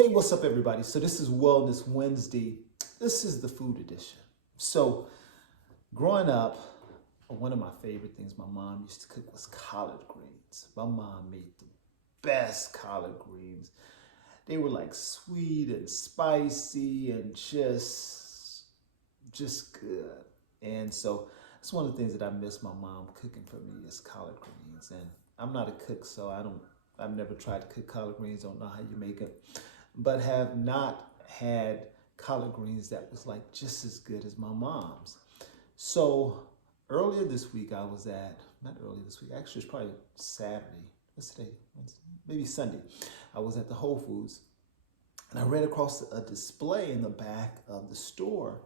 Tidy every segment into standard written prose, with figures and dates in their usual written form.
Hey, what's up, everybody? So this is Wellness Wednesday. This is the food edition. So growing up, one of my favorite things my mom used to cook was collard greens. My mom made the best collard greens. They were like sweet and spicy and just good. And so that's one of the things that I miss my mom cooking for me is collard greens. And I'm not a cook, so I've never tried to cook collard greens, don't know how you make it, but have not had collard greens that was like just as good as my mom's. So earlier this week not earlier this week, actually it's probably Saturday, what's today? Maybe Sunday. I was at the Whole Foods and I ran across a display in the back of the store,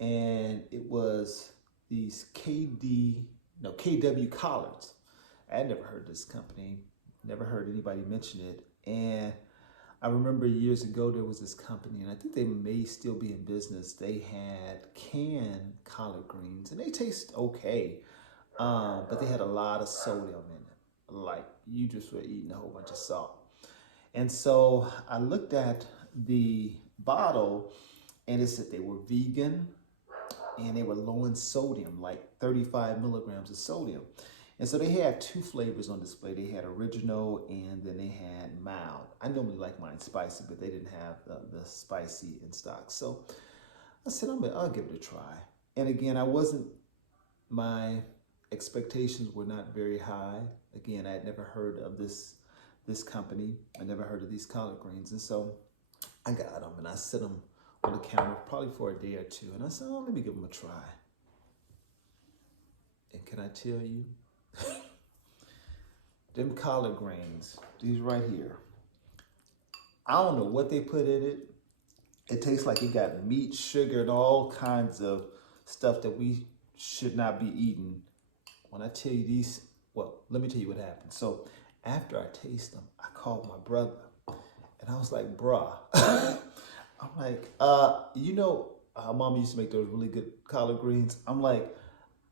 and it was these KW collards. I had never heard this company, never heard anybody mention it. And I remember years ago there was this company, and I think they may still be in business. They had canned collard greens, and they taste okay, but they had a lot of sodium in it. Like you just were eating a whole bunch of salt. And so I looked at the bottle, and it said they were vegan, and they were low in sodium, like 35 milligrams of sodium. And so they had two flavors on display. They had original and then they had mild. I normally like mine spicy, but they didn't have the spicy in stock. So I said, I'll give it a try. And again, my expectations were not very high. Again, I had never heard of this company. I never heard of these collard greens. And so I got them and I set them on the counter probably for a day or two. And I said, let me give them a try. And can I tell you, them collard greens, these right here, I don't know what they put in it. It tastes like it got meat, sugar, and all kinds of stuff that we should not be eating. When I tell you these, well, let me tell you what happened. So after I taste them, I called my brother and I was like, bruh, I'm like, Mama used to make those really good collard greens. I'm like,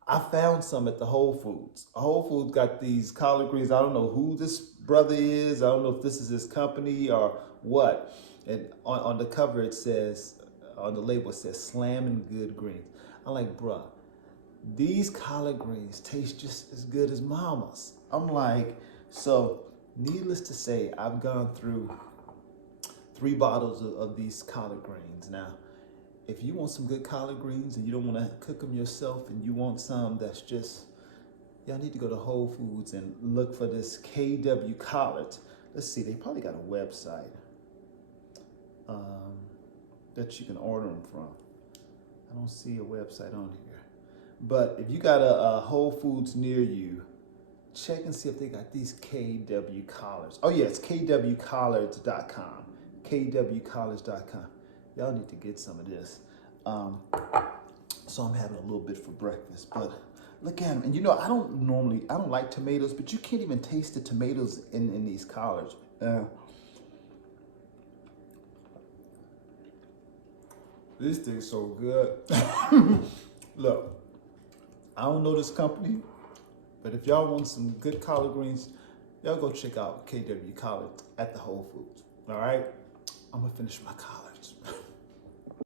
I found some at the Whole Foods. Whole Foods got these collard greens. I don't know who this brother is. I don't know if this is his company or what. And on the cover it says, on the label it says Slammin' Good Greens. I'm like, bruh, these collard greens taste just as good as Mama's. I'm like, so needless to say, I've gone through 3 bottles of these collard greens. Now, if you want some good collard greens and you don't want to cook them yourself and you want some that's just, y'all need to go to Whole Foods and look for this KW collard. Let's see, they probably got a website that you can order them from. I don't see a website on here. But if you got a Whole Foods near you, check and see if they got these KW collards. Oh yeah, it's kwcollards.com. kwcollards.com. Y'all need to get some of this. So I'm having a little bit for breakfast, but look at them. And I don't like tomatoes, but you can't even taste the tomatoes in these collards. This thing's so good. Look, I don't know this company, but if y'all want some good collard greens, y'all go check out KW Collard at the Whole Foods. All right, I'm gonna finish my collard.